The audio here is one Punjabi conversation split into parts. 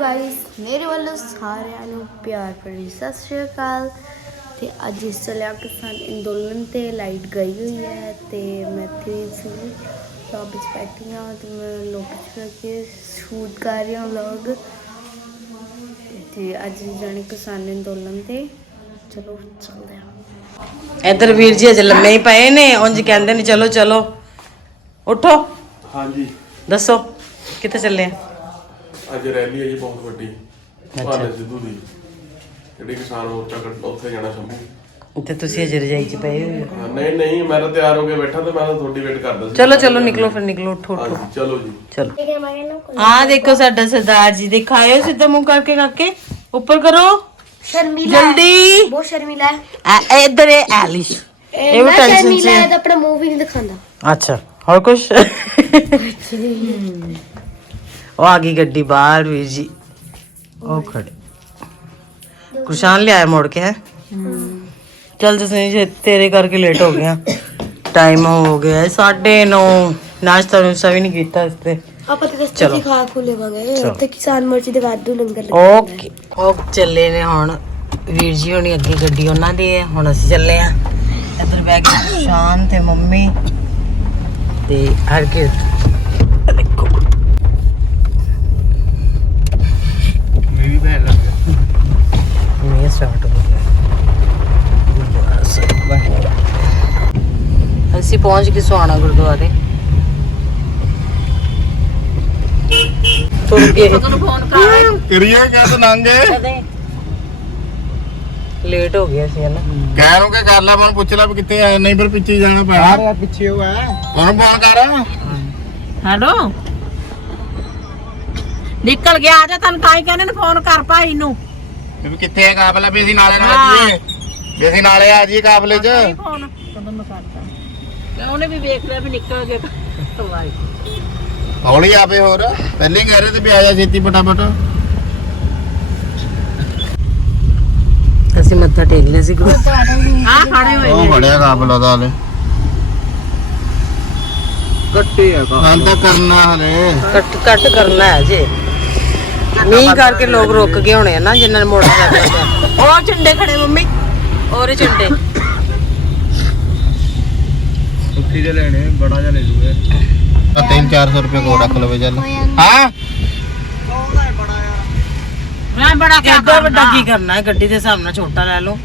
ਗਾਇਸ ਮੇਰੇ ਵੱਲੋਂ ਸਾਰਿਆਂ ਨੂੰ ਪਿਆਰ ਭਰੀ ਸਤਿ ਸ਼੍ਰੀ ਅਕਾਲ। ਤੇ ਅੱਜ ਇਸ ਚੱਲਿਆ ਕਿਸਾਨ ਅੰਦੋਲਨ ਤੇ ਲਾਈਟ ਗਈ ਹੋਈ ਹੈ ਤੇ ਮੈਂ ਇੱਥੇ ਸੀ ਲੌਬੀ 'ਚ ਬੈਠੀ ਹਾਂ ਤੇ ਮੈਂ ਬੈਠ ਕੇ ਸ਼ੂਟ ਕਰ ਰਹੀ ਹਾਂ ਵਲੌਗ ਤੇ ਅੱਜ ਜਾਣੀ ਕਿਸਾਨ ਅੰਦੋਲਨ ਤੇ ਚਲੋ ਚੱਲਦੇ ਹਾਂ। ਇੱਧਰ ਵੀਰ ਜੀ ਅਜੇ ਲੰਮੇ ਹੀ ਪਏ ਨੇ ਉਂਝ ਕਹਿੰਦੇ ਨੇ ਚਲੋ ਚਲੋ। ਉਠੋ। ਹਾਂਜੀ। ਦੱਸੋ ਕਿੱਥੇ ਚੱਲੇ ਆ? ਅੱਜ ਰੈਲੀ ਹੈ ਜੀ ਬਹੁਤ ਵੱਡੀ ਭਾਰਤ ਸਿੱਧੂ ਦੀ। ਜਿਹੜੀ ਕਿਸਾਨ ਮੋਰਚਾ ਕੱਢ ਉੱਥੇ ਜਾਣਾ ਸ਼ੰਭੂ ਤੇ ਤੁਸੀਂ ਅਜੇ ਰਜਾਈ ਚ ਪਏ ਹੋਏ ਹੋ? ਹਾਂ, ਨਹੀਂ ਨਹੀਂ ਮੈਂ ਤਾਂ ਤਿਆਰ ਹੋ ਕੇ ਬੈਠਾ ਤੇ ਮੈਂ ਤਾਂ ਤੁਹਾਡੀ ਵੇਟ ਕਰਦਾ ਸੀ। ਚਲੋ ਚਲੋ ਨਿਕਲੋ ਫਿਰ ਨਿਕਲੋ ਉਠੋ ਉਠੋ। ਹਾਂਜੀ ਚਲੋ ਜੀ। ਚਲੋ। ਆ ਦੇਖੋ ਸਾਡਾ ਸਰਦਾਰ ਜੀ ਦਿਖਾਇਓ ਸਿੱਧਾ ਮੂੰਹ ਕਰਕੇ ਕਾਕੇ। ਉੱਪਰ ਕਰੋ। ਸ਼ਰਮੀਲਾ। ਜਲਦੀ। ਬਹੁਤ ਸ਼ਰਮੀਲਾ ਹੈ। ਐ- ਐ ਇੱਧਰ ਹੈ ਐਲਿਸ਼। ਇਹ ਵੀ ਟੈਨਸ਼ਨ ਚ ਤਾਂ ਆਪਣਾ ਮੂੰਹ ਵੀ ਨਹੀਂ ਦਿਖਾਉਂਦਾ। ਅੱਛਾ ਹੋਰ ਕੁਛ? ਉਹ ਆ ਗਈ ਗੱਡੀ ਬਾਹਰ ਵੀਰ ਜੀ। ਉਹ ਖੜੇ। ਕੁਸ਼ਾਨ ਲਿਆਇਆ ਮੋੜ ਕੇ ਹੈ? ਚੱਲ ਜਸਨੀ ਜੀ ਤੇਰੇ ਕਰਕੇ ਲੇਟ ਹੋ ਗਿਆ। ਟਾਈਮ ਹੋ ਗਿਆ 9:30 ਨਾਸ਼ਤਾ ਨੂਸ਼ਤਾ ਵੀ ਨਹੀਂ ਕੀਤਾ ਇਸ ਤੇ। ਆਪਾਂ ਤੇ ਰਸਤੇ। ਚ ਖਾ ਖੂ ਲਵਾਂਗੇ। ਉੱਥੇ ਕਿਸਾਨ ਮੋਰਚੇ ਦੇ ਵਾਧੂ ਲੰਗਰ ਲੱਗੇ। ਓਕੇ। ਉਹ ਚੱਲੇ ਨੇ ਹੁਣ। ਵੀਰ ਜੀ ਹੋਣੀ ਅੱਗੇ ਗੱਡੀ ਉਹਨਾਂ ਦੀ ਹੈ ਹੁਣ ਅਸੀਂ ਚੱਲੇ ਆ ਇੱਧਰ ਬੈਗ ਸ਼ਾਨ ਤੇ ਮੰਮੀ ਤੇ ਹਰ ਕੇ ਦੇਖੋ ਮੀਂਹ ਸਟਾਰਟ ਹੋ ਗਿਆ। ਗੁਰਦੁਆਰਾ ਸਾਹਿਬ ਅਸੀਂ ਪਹੁੰਚ ਗਏ ਸੁਹਾਣਾ ਗੁਰਦੁਆਰੇ। ਤੁਰ ਕੇ ਕਰੀਏ ਕਿਆ ਤੂੰ ਨੰਗੇ ਲੇਟ ਹੋ ਗਿਆ ਸੀ ਹਨਾ। ਕਹਿ ਨੂੰ ਕਿ ਕਰ ਲੈ ਮਨ ਪੁੱਛ ਲੈ ਵੀ ਕਿੱਥੇ ਆ ਨਹੀਂ ਫਿਰ ਪਿੱਛੇ ਹੀ ਜਾਣਾ ਪੈਣਾ। ਯਾਰ ਪਿੱਛੇ ਹੋਇਆ ਉਹਨੂੰ ਫੋਨ ਕਰ। ਹੈਲੋ ਨਿਕਲ ਗਿਆ ਆ ਜਾ ਤੈਨੂੰ ਤਾਂ ਹੀ ਕਹਿੰਦੇ ਨੇ ਫੋਨ ਕਰ ਭਾਈ ਨੂੰ। ਵੀ ਕਿੱਥੇ ਹੈ ਕਾਫਲਾ ਵੀ ਅਸੀਂ ਨਾਲੇ ਨਾਲ ਜੀਏ। ਵੀ ਅਸੀਂ ਨਾਲੇ ਆ ਜੀਏ ਕਾਫਲੇ 'ਚ। ਨਹੀਂ ਫੋਨ। ਕਦੋਂ ਮੈਂ ਕਰਦਾ ਤੇ ਉਹਨੇ ਵੀ ਵੇਖ ਲਿਆ ਵੀ ਨਿਕਲ ਗਿਆ। ਭਾਈ ਹੌਲੀ ਆਵੇ ਹੋਰ। ਪਹਿਲੇ ਹੀ ਕਹਿ ਰਹੇ ਤੇ ਵੀ ਆ ਜਾ ਛੇਤੀ ਫਟਾਫਟ। ਅਸੀਂ ਮੱਥਾ ਟੇਕ ਲਿਆ ਸੀ ਗੁਰੂ। ਆ ਖੜੇ ਹੋਏ ਉਹ ਬੜਿਆ ਕਾਫਲਾ ਦਾ ਹਲੇ। ਕੱਟੇ ਆ ਕਾਫਲਾ ਤਾਂ ਕਰਨਾ ਹਲੇ। ਕੱਟ ਕੱਟ ਕਰਨਾ ਹੈ ਜੇ। ਮੀਂਹ ਕਰਕੇ ਲੋਕ ਰੁਕ ਗਏ ਹੋਣੇ ਆ ਨਾ ਜਿਨ੍ਹਾਂ ਨੇ ਮੋਟਰਸਾਈਕਲ ਤੇ। ਉਹ ਝੰਡੇ ਖੜੇ ਮੰਮੀ ਔਰੇ ਝੰਡੇ। ਸੁੱਖੀ ਦੇ ਲੈਣੇ ਬੜਾ ਜਿਹਾ ਲੈ ਜੂਗੇ 3-400 ਰੁਪਏ ਕੋ ਰੱਖ ਲਵੇ ਚੱਲ। ਹਾਂ? ਮੈਂ ਬੜਾ ਕਿਆ ਐਡਾ ਵੱਡਾ ਕੀ ਕਰਨਾ ਹੈ? ਗੱਡੀ ਦੇ ਹਿਸਾਬ ਨਾਲ ਛੋਟਾ ਲੈ ਲਓ।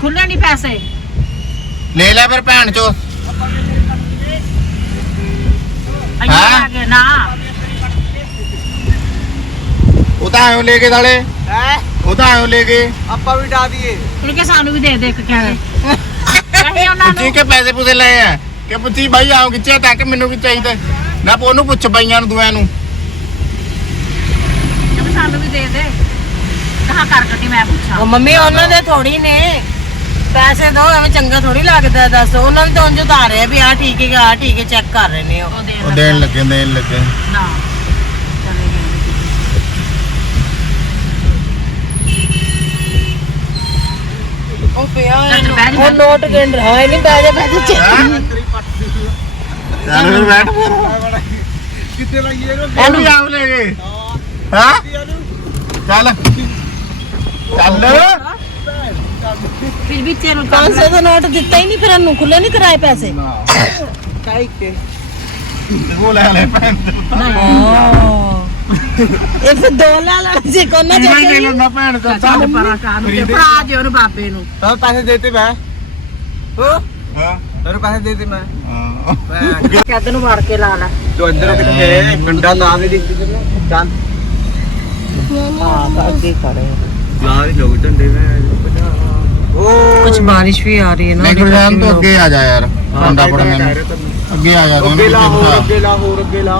ਖੁੱਲੇ ਨਹੀਂ ਪੈਸੇ। ਲੈ ਲੈ ਫਿਰ ਭੈਣ ਚੋ। ਅੱਗੇ ਹੈਂ? ਆ ਗਏ ਨਾ ਉਹ ਤਾਂ ਆਇਓ ਲੈ ਕੇ। ਸਾਲੇ ਉਹ ਤਾਂ ਆਇਓ ਲੈ ਕੇ ਸਾਨੂੰ ਵੀ ਦੇ ਦੇ ਇੱਕ ਕਹਿੰਦੇ ਕਹੀ ਉਹਨਾਂ ਪੁੱਛੀ ਨੂੰ ਕਿ ਪੈਸੇ ਪੂਸੇ ਲਏ ਆ? ਕਿ ਪੁੱਛੀ ਬਾਈ ਆਉ ਕਿੱਥੇ ਤਾਂ ਕਿ ਮੈਨੂੰ ਕੀ ਚਾਹੀਦਾ? ਨਾ ਪੋ ਉਹਨੂੰ ਪੁੱਛ ਬਾਈਆਂ ਨੂੰ ਦੁਆ ਨੂੰ। ਕਿ ਸਾਨੂੰ ਵੀ ਦੇ ਦੇ। ਕਹਾ ਕਰ ਗੱਡੀ ਮੈਂ ਪੁੱਛਾਂ। ਉਹ ਮੰਮੀ ਉਹਨਾਂ ਦੇ ਥੋੜੀ ਨੇ। ਪੈਸੇ ਦੋ ਐਵੇਂ ਚੰਗਾ ਥੋੜੀ ਲੱਗਦਾ ਦੱਸ ਉਹਨਾਂ ਨੇ ਤਾਂ ਉਂਝ ਉਤਾਰੇ ਆ ਵੀ ਆ ਠੀਕ ਹੈ ਆ ਠੀਕ ਹੈ ਚੈੱਕ ਕਰ ਰਹੇ ਨੇ ਉਹ। ਉਹ ਦੇ ਉਹ ਦੇਣ ਲੱਗੇ ਦੇਣ ਲੱਗੇ। ਨਾ ਚਲੇ ਗਏ ਉਹ ਪਿਆ ਉਹ ਨੋਟ ਗਿਣ ਰਿਹਾ ਹੈ ਨਹੀਂ ਬਹਿ ਜਾ ਬਹਿ ਜਾ ਚੱਲ। ਫਿਰ ਬੈਠ ਕਿੱਥੇ ਲੱਗੀ ਇਹਨੂੰ? ਵੀ ਆਉ ਲੈ ਗਏ ਹਾਂ? ਚੱਲ। ਚੱਲ। ਫਿਰ ਵਿੱਚੇ ਨੂੰ 500 ਦਾ ਨੋਟ ਦਿੱਤਾ ਹੀ ਨਹੀਂ ਫਿਰ ਉਹਨੂੰ ਖੁੱਲੇ ਨਹੀਂ ਕਰਾਏ ਪੈਸੇ। ਉਹ ਲੈ ਲੈ ਭੈਣ ਇਹ ਫਿਰ ਦੋ ਨਾਲ ਜੇ ਕੋਨਾ ਮੈਂ ਲੈ ਚੱਕੇ ਲੈਂਦਾ ਭੈਣ ਦਾ ਚੱਲ ਪਰਾਂ ਕਾਹਨੂੰ ਤੇ ਭਰਾ ਦਿਓ ਉਹਨੂੰ ਬਾਬੇ ਨੂੰ। ਤਾਂ ਪੈਸੇ ਦੇਤੇ ਮੈਂ। ਹੋ? ਹਾਂ। ਤੇਰੇ ਪੈਸੇ ਦੇਤੇ ਮੈਂ। ਹਾਂ। ਭੈਣ ਕਦ ਨੂੰ ਮਾਰ ਕੇ ਲਾ ਲੈ। ਜੋ ਅੰਦਰ ਕਿੱਥੇ ਗੰਡਾ ਲਾ ਦੇ ਦੀ। ਚੱਲ। ਹਾਂ ਤਾਂ ਅੱਗੇ ਖੜੇ ਯਾਰ ਲੋਕ ਝੰਡੇ ਮੈਂ ਉਹ ਕੁਝ ਬਾਰਿਸ਼ ਵੀ ਆ ਰਹੀ ਹੈ ਨਾ ਮੈਂ ਉਹਦੇ ਗੁਰਜਾਨ ਤੋਂ ਕਰਕੇ ਅੱਗੇ ਆ ਜਾ ਯਾਰ ਕੰਡਾ ਪੜਨ ਮੈਨੂੰ ਅੱਗੇ ਆ ਜਾ ਤੂੰ ਅੱਗੇ ਲਾ ਹੋਰ ਅੱਗੇ ਲਾ ਹੋਰ ਅੱਗੇ ਲਾ।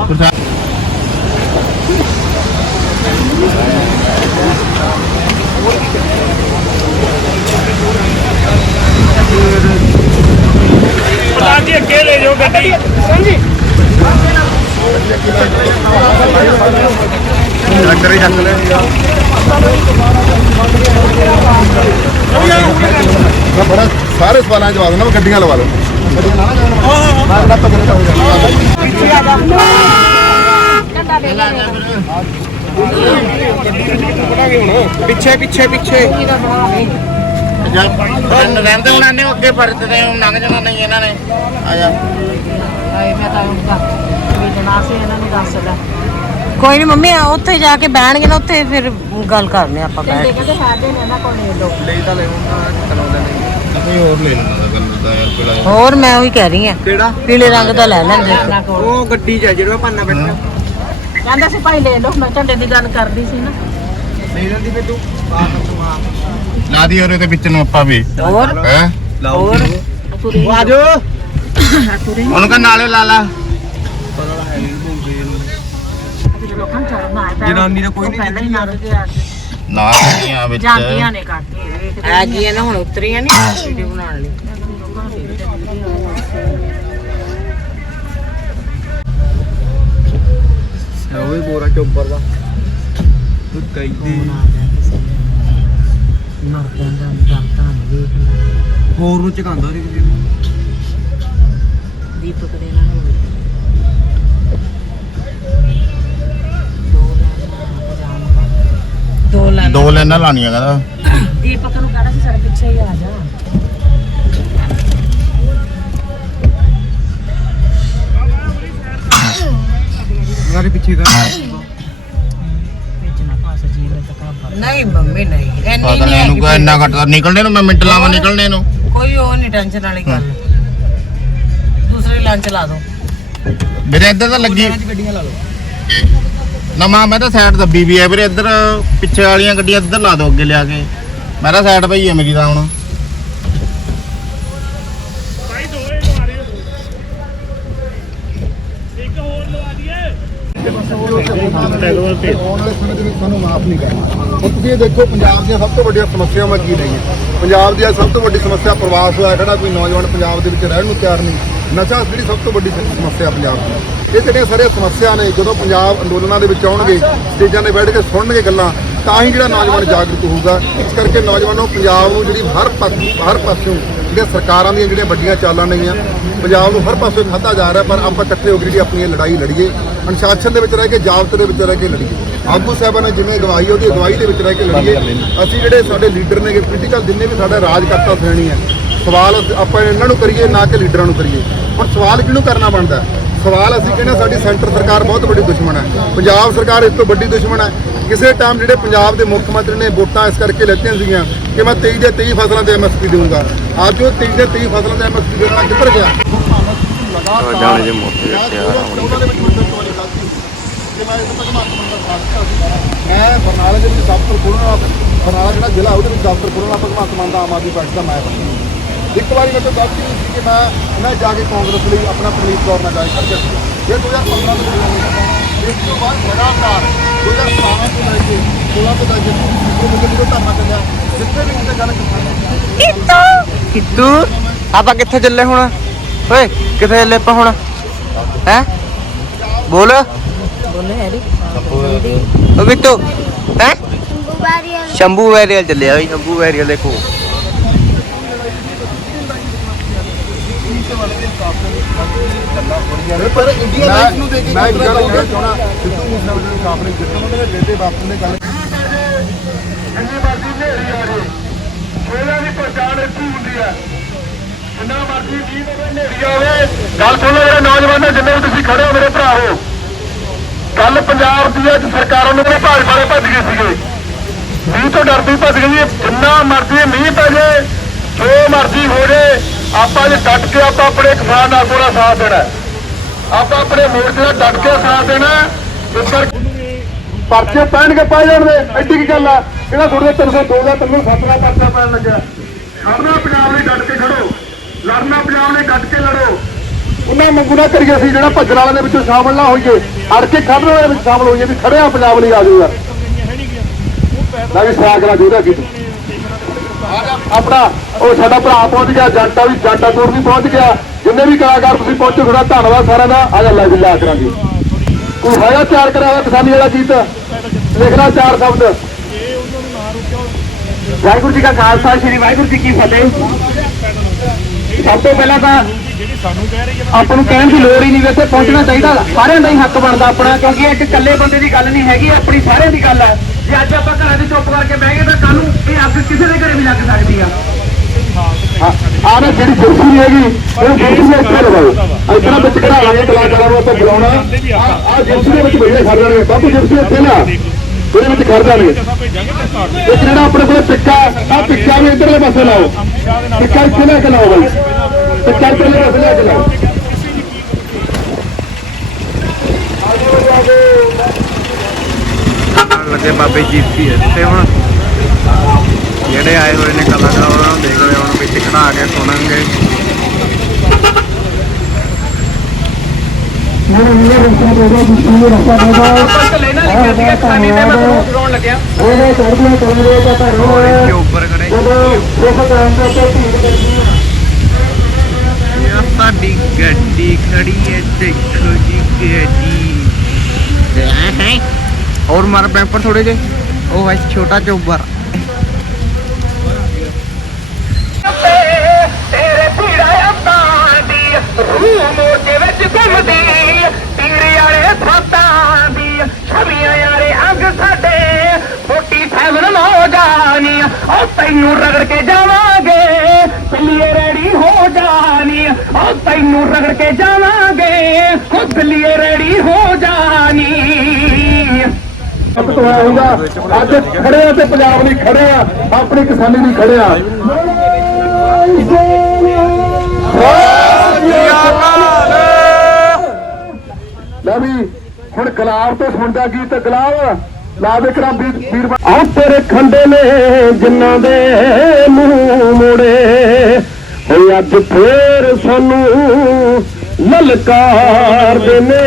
ਜੀ ਅੱਗੇ ਲੈ ਜਾਓ ਗੱਡੀ ਹਾਂਜੀ। ਡਾਕਟਰ ਹੀ ਚੱਕ ਲੈ ਮੈਂ ਬੜਾ ਸਾਰੇ ਸਵਾਲਾਂ ਜਵਾਬ ਦੇਣਾ ਗੱਡੀਆਂ ਲਵਾ ਲਓ ਗੱਡੀਆਂ ਨਾ ਨਾ ਹਾਂ ਹਾਂ ਬੜਾ ਪਕੜ ਕੇ ਹੋ ਜਾਣਾ ਪਿੱਛੇ ਆ ਜਾ ਕੰਡਾ ਲੈ ਲੈ ਪਿੱਛੇ ਪਿੱਛੇ ਪਿੱਛੇ। ਜਦ ਰਹਿੰਦੇ ਹੁਣ ਇਹਨੇ ਅੱਗੇ ਵਰਤਦੇ ਹੁਣ ਲੰਘ ਜਾਣਾ ਨਹੀਂ ਇਹਨਾਂ ਨੇ। ਆ ਜਾ। ਹਾਏ ਮੈਂ ਤਾਂ ਉਹਨਾਂ ਵੇਚਣਾ ਸੀ ਇਹਨਾਂ ਨੂੰ ਦੱਸ ਲੈ। ਕੋਈ ਨਹੀਂ ਮੰਮੀ ਆ ਉੱਥੇ ਜਾ ਕੇ ਬਹਿਣਗੇ ਨਾ ਉੱਥੇ ਫਿਰ ਗੱਲ ਕਰਨੇ ਆਪਾਂ ਬੈਠ ਕਹਿੰਦੇ ਹੈ ਤੇ ਇਹਨਾਂ ਕੋਲ ਲੈ ਲਓ ਲਈ ਤਾਂ ਲੈ ਉਹਨਾਂ ਚਲਾਉਂਦੇ ਨਹੀਂ। ਕੋਈ ਹੋਰ ਲੈ ਲੈਣਾ ਗੱਲ ਦਾ ਯਾਰ ਕਿਹੜਾ ਹੋਰ ਮੈਂ ਉਹੀ ਕਹਿ ਰਹੀ ਆ ਕਿਹੜਾ? ਪੀਲੇ ਰੰਗ ਦਾ ਲੈ ਲੈਂਦੇ। ਉਹ ਗੱਡੀ ਚ ਜਿਹੜਾ ਭਾਨਾ ਬੈਠਾ। ਕਹਿੰਦਾ ਸੀ ਭਾਈ ਲੈ ਲਓ। ਮੈਂ ਝੰਡੇ ਦੀ ਗੱਲ ਕਰਦੀ ਸੀ ਨਾ। ਨਹੀਂ ਰਹਿੰਦੀ ਫੇ ਤੂੰ? ਆ ਤੂੰ ਲਾ ਦੀ ਉਹਦੇ ਵਿੱਚ ਨੂੰ ਆਪਾਂ ਵੀ। ਹੋਰ? ਹੈ? ਲਾਓ ਤੁਰੇ ਆ ਜਾਓ ਉਹਨੂੰ ਕਹ ਨਾਲੇ ਲਾ ਲਾ। ਜਨਾਨੀ ਦਾ ਕੋਈ ਨਹੀਂ ਨਾ ਨਹੀਂ ਆ ਵਿੱਚ। ਜਾਂਦੀਆਂ ਨੇ ਵੇਖ ਆ ਗਈ ਨਾ ਹੁਣ ਉਤਰੀਆਂ ਨਹੀਂ ਵੀਡੀਓ ਬਣਾਉਣ ਲਈ। ਵੀ ਬੋਰਾ ਚੋਬਰ ਦਾ? ਤੂੰ ਕਹਿੰਦੀ। ਮਰਦਾਂ ਦਾ ਦੰਦਾਂ ਵੇਖ ਹੋਰ ਨੂੰ ਚਕਾਉਂਦਾ ਨਹੀਂ ਕਿਸੇ ਨੂੰ? ਦੀਪਕ ਦੇ ਨਾਲ ਹੋਵੇ ਦੋ ਲੈਣਾ ਦੋ ਲੈਣਾ ਲਾਣੀਆਂ ਕਹਿੰਦਾ। ਦੀਪਕ ਨੂੰ ਕਹਿੰਦਾ ਸੀ ਸਾਡੇ ਪਿੱਛੇ ਹੀ ਆ ਜਾ। ਯਾਰੇ ਪਿੱਛੇ ਕਰ ਵੇਚਣਾ ਪਾਸ ਜੀ ਮੈਂ ਤਾਂ ਕੰਮ ਨਹੀਂ ਮੰਮੀ ਨਹੀਂ। ਇੰਨੀ ਪਤਾ ਨਹੀਂ ਇਹਨੂੰ ਕੋਈ ਇੰਨਾ ਘੱਟ ਨਿਕਲਣੇ ਨੂੰ ਮੈਂ ਮਿੰਟ ਲਾਵਾਂ ਨਿਕਲਣੇ ਨੂੰ। ਕੋਈ ਉਹ ਨਹੀਂ ਟੈਨਸ਼ਨ ਵਾਲੀ ਗੱਲ। ਦੂਸਰੀ ਲੰਚ ਲਾ ਦੋ। ਮੇਰੇ ਇੱਧਰ ਤਾਂ ਲੱਗੀ। ਗੱਡੀਆਂ ਲਾ ਲਓ। ਨਾ ਮਾਂ ਮੈਂ ਤਾਂ ਸਾਈਡ ਦੱਬੀ ਵੀ ਹੈ ਵੀਰੇ ਇੱਧਰ ਪਿੱਛੇ ਵਾਲੀਆਂ ਗੱਡੀਆਂ ਇੱਧਰ ਲਾ ਦੋ ਅੱਗੇ ਲਿਆ ਕੇ। ਮੈਂ ਤਾਂ ਸਾਈਡ ਪਈ ਹੈ ਮੇਰੀ ਤਾਂ ਹੁਣ। ਆਉਣ ਵਾਲੇ ਸਮੇਂ ਦੇ ਵਿੱਚ ਸਾਨੂੰ ਮਾਫ ਨਹੀਂ ਕਰਨਾ। ਹੁਣ ਤੁਸੀਂ ਇਹ ਦੇਖੋ, ਪੰਜਾਬ ਦੀਆਂ ਸਭ ਤੋਂ ਵੱਡੀਆਂ ਸਮੱਸਿਆਵਾਂ ਕੀ ਰਹੀਆਂ? ਪੰਜਾਬ ਦੀ ਅੱਜ ਸਭ ਤੋਂ ਵੱਡੀ ਸਮੱਸਿਆ ਪ੍ਰਵਾਸ ਹੋਇਆ ਖੜਾ, ਕੋਈ ਨੌਜਵਾਨ ਪੰਜਾਬ ਦੇ ਵਿੱਚ ਰਹਿਣ ਨੂੰ ਤਿਆਰ ਨਹੀਂ। ਨਸ਼ਾ ਜਿਹੜੀ ਸਭ ਤੋਂ ਵੱਡੀ ਸਮੱਸਿਆ ਪੰਜਾਬ ਦੀ। ਇਹ ਜਿਹੜੀਆਂ ਸਾਰੀਆਂ ਸਮੱਸਿਆ ਨੇ, ਜਦੋਂ ਪੰਜਾਬ ਅੰਦੋਲਨਾਂ ਦੇ ਵਿੱਚ ਆਉਣਗੇ, ਸਟੇਜਾਂ 'ਤੇ ਬੈਠ ਕੇ ਸੁਣਨਗੇ ਗੱਲਾਂ, ਤਾਂ ਹੀ ਜਿਹੜਾ ਨੌਜਵਾਨ ਜਾਗਰੂਕ ਹੋਊਗਾ। ਇਸ ਕਰਕੇ ਨੌਜਵਾਨੋ, ਪੰਜਾਬ ਨੂੰ ਜਿਹੜੀ ਹਰ ਪਾਸ ਹਰ ਪਾਸਿਓਂ ਜਿਹੜੀਆਂ ਸਰਕਾਰਾਂ ਦੀਆਂ ਜਿਹੜੀਆਂ ਵੱਡੀਆਂ ਚਾਲਾਂ ਨੇਗੀਆਂ ਪੰਜਾਬ ਨੂੰ ਹਰ ਪਾਸੇ ਖਾਧਾ ਜਾ ਰਿਹਾ, ਪਰ ਆਪਾਂ ਇਕੱਠੇ ਹੋ ਕੇ ਜਿਹੜੀ ਆਪਣੀ ਲੜਾਈ ਲੜੀਏ, ਅਨੁਸ਼ਾਸਨ ਦੇ ਵਿੱਚ ਰਹਿ ਕੇ ਜਾਬਤੇ ਦੇ ਵਿੱਚ ਰਹਿ ਕੇ ਲੜੀਏ। ਆਗੂ ਸਾਹਿਬਾਨ ਨੇ ਜਿਵੇਂ ਅਗਵਾਈ, ਉਹਦੀ ਅਗਵਾਈ ਦੇ ਵਿੱਚ ਰਹਿ ਕੇ ਲੜੀਏ। ਅਸੀਂ ਜਿਹੜੇ ਸਾਡੇ ਲੀਡਰ ਨੇਗੇ ਪੋਲੀਟੀਕਲ ਜਿੰਨੇ ਵੀ ਸਾਡਾ ਰਾਜਕਰਤਾ ਸ਼੍ਰੇਣੀ ਹੈ, ਸਵਾਲ ਅਸੀਂ- ਆਪਾਂ ਇਹਨਾਂ ਨੂੰ ਕਰੀਏ, ਨਾ ਕਿ ਲੀਡਰਾਂ ਨੂੰ ਕਰੀਏ। ਹੁਣ ਸਵਾਲ ਕਿਹਨੂੰ ਕਰਨਾ ਬਣਦਾ? ਸਵਾਲ ਅਸੀਂ ਕਹਿੰਦੇ ਹਾਂ ਸਾਡੀ ਸੈਂਟਰ ਸਰਕਾਰ ਬਹੁਤ ਵੱਡੀ ਦੁਸ਼ਮਣ ਹੈ। ਪੰਜਾਬ ਸਰਕਾਰ ਇਸ ਤੋਂ ਵੱਡੀ ਦੁਸ਼ਮਣ ਹੈ। ਕਿਸੇ ਟਾਈਮ ਜਿਹੜੇ ਪੰਜਾਬ ਦੇ ਮੁੱਖ ਮੰਤਰੀ ਨੇ ਵੋਟਾਂ ਇਸ ਕਰਕੇ ਲੈਤੀਆਂ ਸੀਗੀਆਂ ਕਿ ਮੈਂ 23 ਦੇ 23 ਫਸਲਾਂ ਤੇ ਐਮਐਸਪੀ ਦੇਵਾਂਗਾ ਅੱਜ ਉਹ 23 ਦੇ 23 ਫਸਲਾਂ ਤੇ ਐਮਐਸਪੀ ਦੇਣਾ ਕਿੱਧਰ ਗਿਆ? ਜਾਣੇ ਜੇ ਮੋਟੇ ਦੇ ਕਿ ਮੈਂ ਦਾ ਦਿੱਤਾ। ਮੈਂ ਬਰਨਾਲਾ ਦੇ ਵਿੱਚ ਦਫ਼ਤਰ ਖੋਲ੍ਹਣਾ ਬਰਨਾਲਾ ਜਿਹੜਾ ਜ਼ਿਲ੍ਹਾ ਉਹਦੇ ਵਿੱਚ ਦਫ਼ਤਰ ਖੋਲ੍ਹਣਾ ਭਗਵੰਤ ਮਾਨ ਦਾ ਆਮ ਆਦਮੀ ਪਾਰਟੀ ਦਾ ਮੈਂ ਇੱਕ ਵਾਰੀ ਮੇਰੇ ਤੋਂ ਗਲਤੀ ਹੋਈ ਸੀ ਕਿ ਮੈਂ ਮੈਂ ਜਾ ਕੇ ਕਾਂਗਰਸ ਲਈ ਆਪਣਾ ਪੁਲਿਸ ਦੌਰ ਨਾਲ ਜਾਇ ਕਰ ਸੀ ਇਹ 2015 ਦੇ ਵਿੱਚ ਇਸ ਤੋਂ ਬਾਅਦ ਲਗਾਤਾਰ 2017 ਤੋਂ ਲੈ ਕੇ 16 ਤੋਂ ਲੈ ਕੇ ਉਹ ਮੈਨੂੰ ਜਦੋਂ ਧਰਨਾ ਚੱਲਿਆ ਜਿੱਥੇ ਵੀ ਕਿਤੇ ਗੱਲ ਆਪਾਂ ਕਿੱਥੇ ਚੱਲੇ ਹੁਣ? ਓਏ ਕਿੱਥੇ ਚੱਲੇ ਆਪਾਂ ਹੁਣ? ਹੈ? ਬੋਲ। ਬੋਲੇ ਹੈਰੀ ਓ ਬਿੱਟੂ ਹੈ? ਸ਼ੰਭੂ ਵੈਰੀਅਲ ਚੱਲੇ ਓਏ ਸ਼ੰਭੂ ਵੈਰੀਅਲ ਦੇਖੋ। ਪਰ ਇੰਡੀਆ ਲਾਈਫ ਨੂੰ ਦੇਖ ਕੇ ਮੈਂ ਗੱਲ ਕਹਿਣਾ ਚਾਹਣਾ ਸਿੱਧੂ ਮੂਸੇਵਾਲੇ ਦੇ ਮੁਕਾਬਲੇ ਜਿੱਤਣ ਉਹਨਾਂ ਦੇ ਬੇਟੇ ਬਾਪੂ ਨੇ ਗੱਲ ਜਿੰਨੀ ਮਰਜ਼ੀ ਨੇਰੀ ਆ ਜੇ ਸੋਹਣਾ ਦੀ ਪਛਾਣ ਇੱਥੀ ਹੁੰਦੀ ਹੈ ਜਿੰਨਾ ਮਰਜ਼ੀ ਮੀਂਹ ਹੋਵੇ ਨੇਰੀ ਆਵੇ। ਗੱਲ ਸੁਣ ਲਓ ਜਿਹੜੇ ਨੌਜਵਾਨੋ ਜਿੰਨੇ ਵੀ ਤੁਸੀਂ ਖੜੇ ਹੋ ਮੇਰੇ ਭਰਾਓ ਕੱਲ ਪੰਜਾਬ ਦੀ ਅੱਜ ਸਰਕਾਰਾਂ ਨੂੰ ਭਾਜਪਾ ਨੇ ਭੱਜ ਗਏ ਸੀਗੇ। ਮੀਂਹ ਤੋਂ ਡਰਦੀ ਭੱਜ ਗਈ। ਹੈ। ਜਿੰਨਾ ਮਰਜ਼ੀ ਮੀਂਹ ਪੈ ਜੇ ਜੋ ਮਰਜ਼ੀ ਹੋ ਜੇ ਆਪਾਂ ਜੇ ਡਟ ਕੇ ਆਪਾਂ ਆਪਣੇ ਕਿਸਾਨ ਆਗੂ ਦਾ ਸਾਥ ਦੇਣਾ ਹੈ। ਆਪਾਂ ਆਪਣੇ ਮੋਰਚੇ ਦਾ ਡਟ ਕੇ ਸਾਥ ਦੇਣਾ ਇਸ ਕਰਕੇ ਪਰਚੇ ਪੈਣਗੇ ਪਾਈ ਜਾਣ ਦੇ, ਐਡੀ ਕੀ ਗੱਲ ਆ? ਕਿਹੜਾ ਤੁਹਾਡੇ 302 ਦਾ 307 ਦਾ ਪਰਚਾ ਪੈਣ ਲੱਗਿਆ। ਖੜਨਾ ਪੰਜਾਬ ਲਈ ਡਟ ਕੇ ਖੜੋ। ਲੜਨਾ ਪੰਜਾਬ ਲਈ ਡਟ ਕੇ ਲੜੋ। ਉਹਨਾਂ ਮੰਗੂ ਨਾ ਕਰੀਏ ਅਸੀਂ ਜਿਹੜਾ ਭੱਜਣ ਵਾਲਿਆਂ ਦੇ ਵਿੱਚੋਂ ਸ਼ਾਮਲ ਨਾ ਹੋਈਏ। ਅੜ ਕੇ ਖੜਨ ਵਾਲਿਆਂ ਵਿੱਚ ਸ਼ਾਮਲ ਹੋਈਏ ਵੀ ਖੜਿਆ ਪੰਜਾਬ ਲਈ ਆ ਜਾਓ ਯਾਰ ਵੀ ਸਾਗਰਾ ਜੋਦਾ ਕੀ ਆਪਣਾ, ਉਹ ਸਾਡਾ ਭਰਾ ਪਹੁੰਚ ਗਿਆ ਜੰਟਾ ਵੀ ਜੰਟਾ ਟੂਰ ਵੀ ਪਹੁੰਚ ਗਿਆ। ਜਿੰਨੇ ਵੀ ਕਲਾਕਾਰ ਤੁਸੀਂ ਪਹੁੰਚੋ, ਤੁਹਾਡਾ ਧੰਨਵਾਦ ਸਾਰਿਆਂ ਦਾ। ਆ ਜਾ ਲੈ ਵੀ ਲਿਆ ਕਰਾਂਗੇ। ਕੋਈ ਹੈਗਾ ਤਿਆਰ ਕਰਿਆ ਕਿਸਾਨੀ ਵਾਲਾ ਗੀਤ? ਲਿਖਣਾ ਚਾਰ ਸ਼ਬਦ। ਵਾਹਿਗੁਰੂ ਜੀ ਕਾ ਖਾਲਸਾ, ਸ੍ਰੀ ਵਾਹਿਗੁਰੂ ਜੀ ਕੀ ਫਤਿਹ। ਸਭ ਤੋਂ ਪਹਿਲਾਂ ਤਾਂ ਆਪਾਂ ਨੂੰ ਕਹਿਣ ਦੀ ਲੋੜ ਹੀ ਨਹੀਂ ਵੀ ਇੱਥੇ ਪਹੁੰਚਣਾ ਚਾਹੀਦਾ। ਸਾਰਿਆਂ ਦਾ ਹੀ ਹੱਕ ਬਣਦਾ ਆਪਣਾ, ਕਿਉਂਕਿ ਇੱਕ ਇਕੱਲੇ ਬੰਦੇ ਦੀ ਗੱਲ ਨਹੀਂ ਹੈਗੀ, ਆਪਣੀ ਸਾਰਿਆਂ ਦੀ ਗੱਲ ਹੈ। ਜੇ ਅੱਜ ਆਪਾਂ ਘਰਾਂ 'ਚ ਚੁੱਪ ਕਰਕੇ ਬਹਿ ਗਏ ਤਾਂ ਕੱਲ ਨੂੰ ਇਹ ਅੱਗ ਕਿਸੇ ਦੇ ਘਰੇ ਵੀ ਲੱਗ ਸਕਦੀ ਆ। ਆਹ ਨਾ ਜਿਹੜੀ ਕੁਰਸੀ ਹੈਗੀ, ਉਹ ਕੁਰਸੀ ਨੂੰ ਇੱਥੇ ਲਗਾਓ। ਇਤਨਾ ਵਿੱਚ ਕਢਾ ਲਾਂਗੇ ਕਲਾਕਾਰਾਂ ਨੂੰ ਆਪਾਂ ਬੁਲਾਉਣਾ। ਆ ਜਿਪਸੀ ਦੇ ਵਿੱਚ ਬਈਏ ਖੜ ਜਾਣਗੇ। ਬਾਪੂ ਜਿਪਸੀ ਇੱਥੇ ਨਾ ਉਹਦੇ ਵਿੱਚ ਖੜ ਜਾਣਗੇ। ਇੱਕ ਜਿਹੜਾ ਆਪਣੇ ਕੋਲ ਟਿੱਕਾ ਆ ਟਿੱਕਾ ਵੀ ਇਧਰਲੇ ਪਾਸੇ ਲਾਓ। ਟਿੱਕਾ ਇੱਥੇ ਲੈ ਕੇ ਲਾਓ ਬਾਈ। ਟਿੱਕਾ ਇੱਧਰਲੇ ਪਾਸੇ ਲੈ ਕੇ ਲਾਓ। ਲੱਗੇ ਬਾਬੇ ਜੀਪੀ ਇੱਥੇ ਹੁਣ ਜਿਹੜੇ ਆਏ ਹੋਏ ਨੇ ਕਲਾਕਾਰ ਉਹਨਾਂ ਨੂੰ ਦੇਖ ਰਹੇ ਹੁਣ ਵਿੱਚ ਖੜਾ ਕੇ ਸੁਣਨਗੇ। ਆਪਾਂ ਢੱਲੇ ਨਾਲ ਲਿਖਿਆ ਸੀਗਾ ਕਿਸਾਨੀ ਤੇ ਮੈਂ ਤੁਹਾਨੂੰ ਕਰਾਉਣ ਲੱਗਿਆ। ਇੱਥੇ ਉੱਪਰ ਖੜੇ। ਯਾ ਸਾਡੀ ਗੱਡੀ ਖੜੀ ਹੈ ਦੇਖੋ ਜੀ ਗੱਡੀ। ਹੈ? और मार पैंप पर थोड़े जे ओ भाई छोटा चोबर ਤੇਰੇ ਪੀੜਾ ਅੰਤਾਂ ਦੀ ਰੂਹ ਮੋਢੇ ਵਿੱਚ ਘੁੰਮਦੀ ਤੀਰੇ ਵਾਲੇ ਥਾਤਾਂ ਦੀ ਛਵੀਆਂ ਯਾਰੇ ਅੰਗ ਸਾਡੇ 47 ਨੌਜਾਨੀ ਉਹ ਤੈਨੂੰ ਰਗੜ ਕੇ ਜਾਵਾਂਗੇ ਚੱਲੀਏ ਰੈਡੀ ਹੋ ਜਾਨੀ ਉਹ ਤੈਨੂੰ ਰਗੜ ਕੇ ਜਾਵਾਂਗੇ ਉਹ ਚੱਲੀਏ ਰੈਡੀ ਹੋ ਜਾਨੀ ਸਖਤ ਹੋਇਆ ਹੁੰਦਾ ਅੱਜ ਖੜਿਆ ਤੇ ਪੰਜਾਬ ਲਈ ਖੜਿਆ ਆਪਣੀ ਕਿਸਾਨੀ ਲਈ ਖੜਿਆ ਲੈ ਵੀ, ਹੁਣ ਗੁਲਾਬ ਤੋਂ ਸੁਣਦਾ ਗੀਤ, ਗੁਲਾਬ। ਲਾ ਦੇ ਕਰਾ ਵੀਰ ਵੀਰ ਆ ਤੇਰੇ ਖੰਡੇ ਨੇ ਜਿਨ੍ਹਾਂ ਦੇ ਮੂੰਹ ਮੋੜੇ। ਹੋਏ ਅੱਜ ਫੇਰ ਸਾਨੂੰ ਲਲਕਾਰ ਦੇ ਨੇ।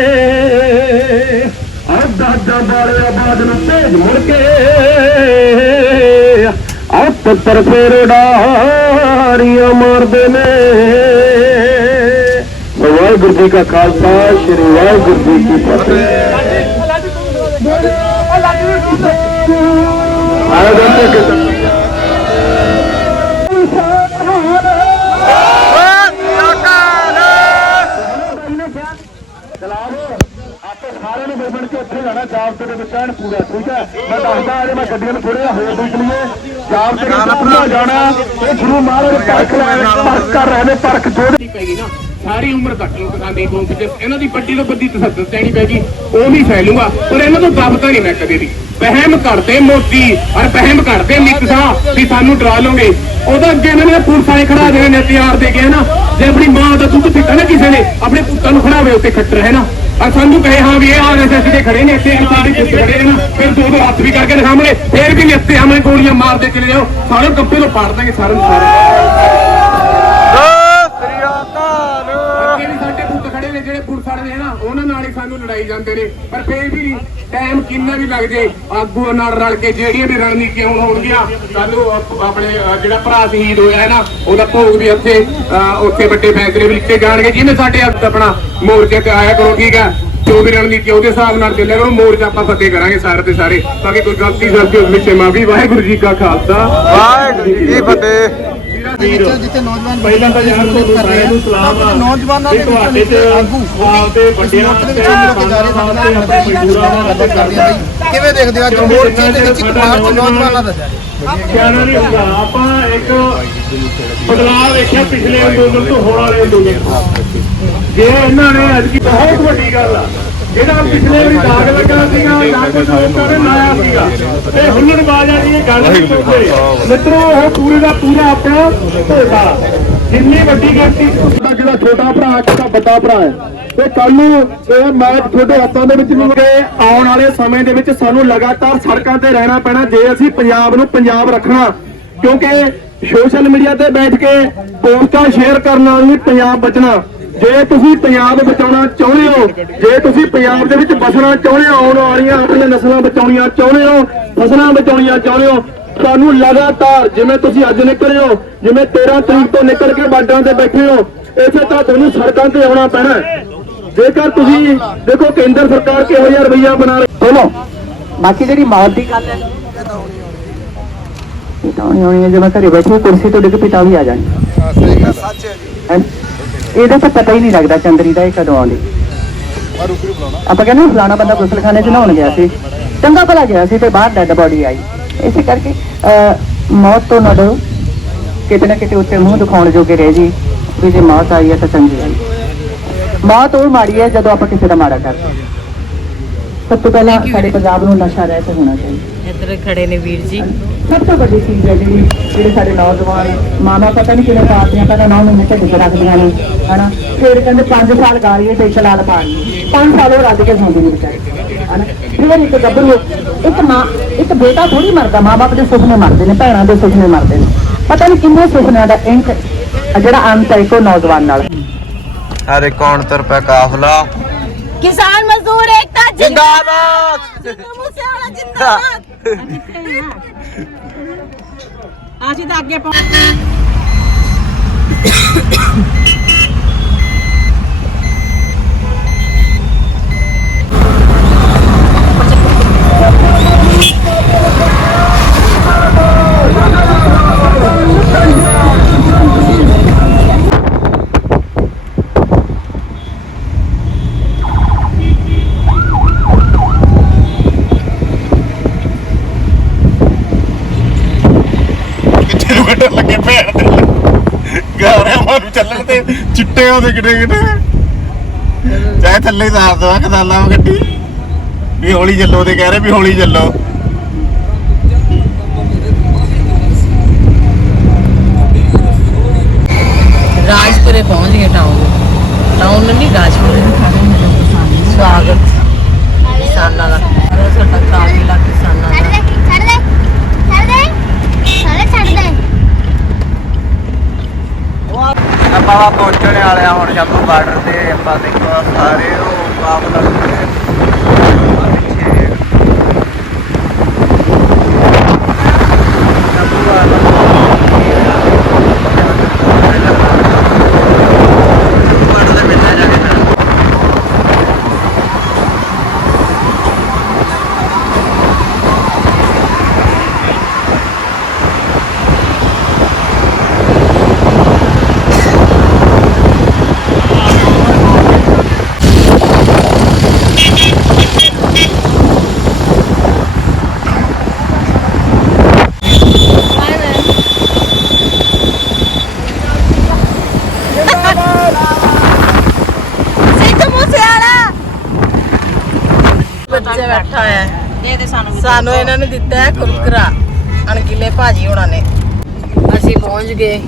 ਦਾਦਾ ਬਾਰੇ ਆਬਾਦ ਨੂੰ ਭੇਜ ਮੁੜ ਕੇ। ਆ ਪੁੱਤਰ ਫੇਰ ਡਾਰੀਆਂ ਮਾਰਦੇ ਨੇ। ਵਾਹਿਗੁਰੂ ਜੀ ਕਾ ਖਾਲਸਾ ਸ੍ਰੀ ਵਾਹਿਗੁਰੂ ਜੀ ਕੀ ਫਤਿਹ। ਆਇਆ ਜਾਂਦੇ ਕਿ ਜਾਣਾ ਜਾਬਤੇ ਦੇ ਵਿੱਚ ਐਨ ਪੂਰਾ, ਠੀਕ ਹੈ? ਮੈਂ ਦੱਸਦਾ, ਅਜੇ ਮੈਂ ਗੱਡੀਆਂ ਨੂੰ ਥੋੜੇ ਹੋਰ ਦੇਖ ਲਈਏ। ਜਾਬਤੇ ਦੇ ਵਿੱਚ ਪੂਰਾ ਜਾਣਾ, ਇਹ ਗੁਰੂ ਮਹਾਰਾਜ ਪਰਖ ਲੈ ਪਰਖ ਕਰ ਰਹੇ ਨੇ ਪਰਖ ਥੋੜੀ ਪੈ ਨਾ, ਸਾਰੀ ਉਮਰ ਕੱਟ ਲੋ ਕਿਸਾਨੀ ਕੌਮ ਚ ਇਹਨਾਂ ਦੀ ਪੱਟੀ ਤੋਂ ਬੱਦੀ ਤਸੱਦਦ ਦੇਣੀ ਪੈਗੀ ਉਹ ਨਹੀਂ ਫੈਲੂਗਾ ਪਰ ਇਹਨਾਂ ਤੋਂ ਦਬਦਾ ਨਹੀਂ ਮੈਂ ਕਦੇ ਵੀ। ਵਹਿਮ ਕਰਦੇ ਮੋਦੀ, ਔਰ ਵਹਿਮ ਕਰਦੇ ਮਿੱਤ ਸਾਹਿਬ ਵੀ ਸਾਨੂੰ ਡਰਾ ਲੋਗੇ ਉਹਦਾ ਅੱਗੇ ਇਹਨਾਂ ਨੇ ਪੁਲਿਸ ਖੜਾ ਦੇਣੇ ਨੇ ਤਿਆਰ ਦੇ ਕੇ ਨਾ ਜੇ ਆਪਣੀ ਮਾਂ ਦਾ ਦੁੱਧ ਪੀਤਾ ਨਾ ਕਿਸੇ ਨੇ, ਆਪਣੇ ਪੁੱਤਾਂ ਨੂੰ ਖੜਾਵੇ ਉੱਤੇ ਖੱਟਰ, ਹੈ ਨਾ? ਔਰ ਸਾਨੂੰ ਕਹੇ ਹਾਂ ਵੀ ਇਹ ਆਰਐਸਐਸ ਦੇ ਖੜੇ ਨੇ ਇੱਥੇ ਸਾਡੇ ਪੁੱਤ ਖੜੇ ਨੇ ਨਾ। ਫਿਰ ਦੋ ਦੋ ਹੱਥ ਵੀ ਕਰਕੇ ਦਿਖਾਵਾਂਗੇ ਫਿਰ ਵੀ ਨਿੱਤੇ ਹਮੇ ਗੋਲੀਆਂ ਮਾਰਦੇ ਚਲੇ ਜਾਓ। ਸਾਰੇ ਕੱਪੇ ਤੋਂ ਪਾੜ ਦਾਂਗੇ ਨੂੰ ਸਾਰੇ। ਨੇ ਜਿਹੜੇ ਪੁਲਿਸ ਵਾਲੇ ਨੇ ਨਾ ਉਹਨਾਂ ਨਾਲ ਹੀ ਸਾਨੂੰ ਲੜਾਈ ਜਾਂਦੇ ਨੇ। ਪਰ ਫੇਰ ਵੀ ਟਾਈਮ ਕਿੰਨਾ ਵੀ ਲੱਗ ਜੇ? ਆਗੂ ਨਾਲ ਰਲ ਕੇ ਜਿਹੜੀਆਂ ਵੀ ਰਣਨੀਤੀਆਂ ਹੁਣ ਹੋਣਗੀਆਂ, ਸਾਨੂੰ ਆਪਣੇ ਜਿਹੜਾ ਭਰਾ ਸ਼ਹੀਦ ਹੋਇਆ ਹੈ ਨਾ, ਉਹਦਾ ਭੋਗ ਵੀ ਉੱਥੇ ਉੱਥੇ ਵੱਡੇ ਫੈਸਲੇ ਵੀ ਲਿੱਤੇ ਜਾਣਗੇ। ਜਿਵੇਂ ਸਾਡੇ ਅੱਤ ਆਪਣਾ ਮੋਰਚੇ ਤੇ ਆਇਆ ਕਰੋ, ਠੀਕ ਹੈ? ਜੋ ਵੀ ਰਣਨੀਤੀ ਉਹਦੇ ਹਿਸਾਬ ਨਾਲ ਚੱਲਿਆ ਕਰੋ, ਮੋਰਚਾ ਆਪਾਂ ਫਤਿਹ ਕਰਾਂਗੇ ਸਾਰੇ ਤੇ ਸਾਰੇ। ਤਾਂ ਕਿ ਕੋਈ ਗਲਤੀ ਸਲਤੀ ਉਸ ਵਿੱਚ ਮਾਫੀ। ਵਾਹਿਗੁਰੂ ਜੀ ਕਾ ਖਾਲਸਾ। ਵਾਹਿਗੁਰੂ ਜੀ ਕੀ ਫਤਿਹ। ਜਿੱਥੇ ਨੌਜਵਾਨ ਪਹਿਲਾਂ ਤਾਂ ਯਾਰ ਤੁਹਾਨੂੰ ਸਾਰਿਆਂ ਨੂੰ ਸਲਾਮ ਆ। ਨੌਜਵਾਨਾਂ ਤੇ ਤੁਹਾਡੇ ਚ ਆਪਦੇ ਵੱਡਿਆਂ ਤੇ ਕਿਸਾਨਾਂ ਤੇ ਆਪਣੇ ਮਜ਼ਦੂਰਾਂ ਦਾ ਰੱਦ ਕਰਦੇ ਆ ਕਿਵੇਂ ਦੇਖਦੇ ਹੋ ਅੱਜ ਮੋਰਚੇ ਦੇ ਵਿੱਚ ਇੱਕ ਮਾਰਚ ਨੌਜਵਾਨਾਂ ਦਾ ਕਹਿਣਾ ਨਹੀਂ ਹੁੰਦਾ ਆਪਾਂ ਇੱਕ ਬਦਲਾਅ ਵੇਖਿਆ ਪਿਛਲੇ ਅੰਦੋਲਨ ਤੋਂ ਹੋਣ ਵਾਲੇ ਅੰਦੋਲਨ ਜੇ ਇਹਨਾਂ ਨੇ ਅੱਜ ਕੀ ਬਹੁਤ ਵੱਡੀ ਗੱਲ ਆ। ਜਿਹੜਾ ਪਿਛਲੇ ਵੀ ਦਾਗ ਲੱਗਾ ਸੀਗਾ ਲੱਗ ਲੋਕਾਂ ਨੇ ਲਾਇਆ ਸੀਗਾ। ਤੇ ਹੁੱਲੜਬਾਜ਼ ਵਾਲੀ ਇਹ ਗੱਲ ਨਹੀਂ ਚੁੱਕਦੇ ਮਿੱਤਰੋ ਉਹ ਪੂਰੇ ਦਾ ਪੂਰਾ ਆਪਣਾ ਢੋਟਾ ਜਿੰਨੀ ਵੱਡੀ ਗਿਣਤੀ ਦਾ ਜਿਹੜਾ ਛੋਟਾ ਭਰਾ ਕਿਹਦਾ ਵੱਡਾ ਭਰਾ ਹੈ। ਤੇ ਕੱਲ ਨੂੰ ਇਹ ਮੈਚ ਤੁਹਾਡੇ ਹੱਥਾਂ ਦੇ ਵਿੱਚ ਨਹੀਂ ਕਿ ਆਉਣ ਵਾਲੇ ਸਮੇਂ ਦੇ ਵਿੱਚ ਸਾਨੂੰ ਲਗਾਤਾਰ ਸੜਕਾਂ ਤੇ ਰਹਿਣਾ ਪੈਣਾ ਜੇ ਅਸੀਂ ਪੰਜਾਬ ਨੂੰ ਪੰਜਾਬ ਰੱਖਣਾ। ਕਿਉਂਕਿ ਸੋਸ਼ਲ ਮੀਡੀਆ ਤੇ ਬੈਠ ਕੇ ਪੋਸਟਾਂ ਸ਼ੇਅਰ ਕਰਨ ਨਾਲ ਨਹੀਂ ਪੰਜਾਬ ਬਚਣਾ। ਜੇ ਤੁਸੀਂ ਪੰਜਾਬ ਬਚਾਉਣਾ ਚਾਹੁੰਦੇ ਹੋ ਜੇ ਤੁਸੀਂ ਪੰਜਾਬ ਦੇ ਵਿੱਚ ਬਸਣਾ ਚਾਹੁੰਦੇ ਹੋ ਆਉਣ ਵਾਲੀਆਂ ਆਪਣੀਆਂ ਨਸਲਾਂ ਬਚਾਉਣੀਆਂ ਚਾਹੁੰਦੇ ਹੋ ਫਸਲਾਂ ਬਚਾਉਣੀਆਂ ਚਾਹੁੰਦੇ ਹੋ ਤੁਹਾਨੂੰ ਲਗਾਤਾਰ ਜਿਵੇਂ ਤੁਸੀਂ ਅੱਜ ਨਿਕਲੇ ਹੋ ਜਿਵੇਂ 13 ਤਰੀਕ ਤੋਂ ਨਿਕਲ ਕੇ ਬਾਰਡਰਾਂ ਤੇ ਬੈਠੇ ਹੋ ਇਸੇ ਤਰ੍ਹਾਂ ਤੁਹਾਨੂੰ ਸੜਕਾਂ ਤੇ ਆਉਣਾ ਪੈਣਾ। ਜੇਕਰ ਤੁਸੀਂ ਦੇਖੋ ਕੇਂਦਰ ਸਰਕਾਰ ਕਿਹੋ ਜਿਹਾ ਰਵਈਆ ਬਣਾ ਰਹੀ ਸੁਣੋ ਬਾਕੀ ਜਿਹੜੀ ਮੌਤ ਦੀ ਗੱਲ ਹੈ ਇਹ ਤਾਂ ਹੋਣੀ ਹੋਣੀ ਹੈ ਜੇ ਮੈਂ ਘਰੇ ਬੈਠੀ ਕੁਰਸੀ ਤੋਂ ਡਿੱਗ ਪਿਤਾ ਵੀ ਆ ਜਾਣੀ ਹਾਂ ਸਹੀ ਗੱਲ ਆ ਹੈਂ? ਇਹਦਾ ਤਾਂ ਪਤਾ ਹੀ ਨਹੀਂ ਲੱਗਦਾ ਚੰਦਰੀ ਦਾ ਇਹ ਕਦੋਂ ਆਉਂਦੀ। ਆਪਾਂ ਕਹਿੰਦੇ ਫਲਾਣਾ ਬੰਦਾ ਗੁਸਲਖਾਨੇ 'ਚ ਨਹਾਉਣ ਗਿਆ ਸੀ। ਚੰਗਾ ਭਲਾ ਗਿਆ ਸੀ ਤੇ ਬਾਹਰ ਡੈਡ ਬੋਡੀ ਆਈ। ਇਸੇ ਕਰਕੇ ਅਹ, ਮੌਤ ਤੋਂ ਨਾ ਡਰੋ। ਕਿਤੇ ਨਾ ਕਿਤੇ ਉੱਤੇ ਮੂੰਹ ਦਿਖਾਉਣ ਜੋਗੇ ਰਹਿ ਜੀ। ਵੀ ਜੇ ਮੌਤ ਆਈ ਹੈ ਤਾਂ ਚੰਗੀ ਆਈ ਮੌਤ ਉਹ ਮਾੜੀ ਹੈ ਜਦੋਂ ਆਪਾਂ ਕਿਸੇ ਦਾ ਮਾੜਾ ਕਰਦੇ ਸਭ ਤੋਂ ਪਹਿਲਾਂ ਸਾਡੇ ਪੰਜਾਬ ਨੂੰ ਨਸ਼ਾ ਰਹਿਤ ਹੋਣਾ ਚਾਹੀਦਾ। ਇੱਧਰ ਖੜੇ ਨੇ ਵੀਰ ਜੀ। ਸਭ ਤੋਂ ਵੱਡੀ ਚੀਜ਼ ਹੈ ਜਿਹੜੀ ਜਿਹੜੇ ਸਾਡੇ ਨੌਜਵਾਨ ਮਾਮਾ ਪਤਾ ਨਹੀਂ ਕਿਵੇਂ ਪਾਤੀਆਂ ਪਹਿਲਾਂ ਨੌ ਮਹੀਨੇ ਢਿੱਡ ਰੱਖਦੀਆਂ ਨੇ ਹਨਾ? ਫਿਰ ਕਹਿੰਦੇ 5 ਸਾਲ ਗਾਲੀਏ ਤੇ ਇੱਕ ਲਾਲ ਪਾਣੀ 5 ਸਾਲ ਉਹ ਰੱਜ ਕੇ ਸੌਂਦੇ ਨੇ ਵਿਚਾਰੇ ਹਨਾ? ਫਿਰ ਇੱਕ ਗੱਭਰੂ ਇੱਕ ਮਾਂ ਇੱਕ ਬੇਟਾ ਥੋੜੀ ਮਰਦਾ ਮਾਂ-ਬਾਪ ਦੇ ਸੁਪਨੇ ਮਰਦੇ ਨੇ ਭੈਣਾਂ ਦੇ ਸੁਪਨੇ ਮਰਦੇ ਨੇ। ਪਤਾ ਨਹੀਂ ਕਿੰਨੇ ਸੁਪਨਿਆਂ ਦਾ ਇੰਕ ਜਿਹੜਾ ਅੰਤ ਹੈ ਇੱਕੋ ਨੌਜਵਾਨ ਨਾਲ। ਅਰੇ ਕੌਣ ਤੁਰ ਕਾਫਲਾ? ਕਿਸਾਨ ਮਜ਼ਦੂਰ ਏਕਤਾ ਅਸੀਂ ਤਾਂ ਅੱਗੇ ਪਹੁੰਚ ਕਿੱਥੇ ਨੂੰ ਕੱਢਣ ਲੱਗੇ ਭੈਣ ਦੇ ਗਾਰਿਆਂ ਮਾਰੂ ਚੱਲਣ ਤੇ ਚਿੱਟੇ ਉਹਦੇ ਕਿਤੇ ਕਿਤੇ ਚਾਹੇ ਥੱਲੇ ਹੀ ਸਾਰ ਦਵਾ ਕਦਾਲਾ ਗੱਡੀ। ਵੀ ਹੌਲੀ ਚੱਲੋ ਤੇ ਕਹਿ ਰਹੇ ਵੀ ਹੌਲੀ ਚੱਲੋ। ਰਾਜਪੁਰੇ ਪਹੁੰਚ ਗਏ ਟਾਊਨ ਟਾਊਨ ਨਹੀਂ ਰਾਜਪੁਰੇ ਸਵਾਗਤ। ਕਿਸਾਨਾਂ ਦਾ। ਸਾਡਾ ਕਾਫਿਲਾ ਕਿਸਾਨਾਂ ਦਾ। ਛੱਡ ਦੇ ਛੱਡ ਦੇ ਛੱਡ ਦੇ ਛੱਡ ਦੇ ਆਪਾਂ ਪਹੁੰਚਣੇ ਵਾਲੇ ਬਾਰਡਰ ਤੇ ਆਪਾਂ ਦੇਖੋ ਸਾਰੇ ਉਹ ਕਾਫਲਾ ਪਿੱਛੇ ਸਿੱਧੂ ਮੂਸੇਵਾਲਾ ਬੱਚੇ ਬੈਠਾ ਹੈ ਦੇ ਦੇ ਸਾਨੂੰ ਵੀ। ਸਾਨੂੰ ਇਹਨਾਂ ਨੇ ਦਿੱਤਾ ਕੁਰਕਰਾ ਅਣਗਿਲੇ ਭਾਜੀ ਹੋਣਾ ਨੇ। ਅਸੀਂ ਪਹੁੰਚ ਗਏ।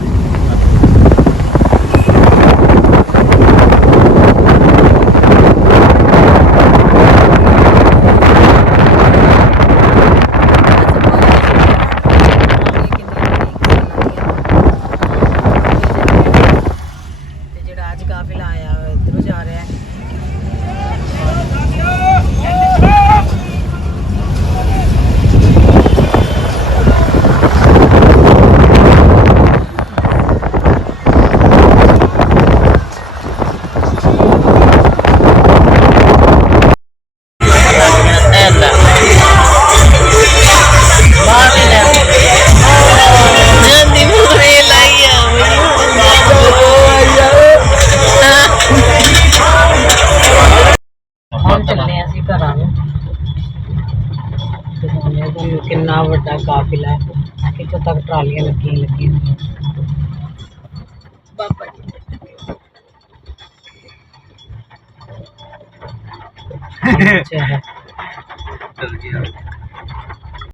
ਜੀ ਅੱਛਾ ਹੈ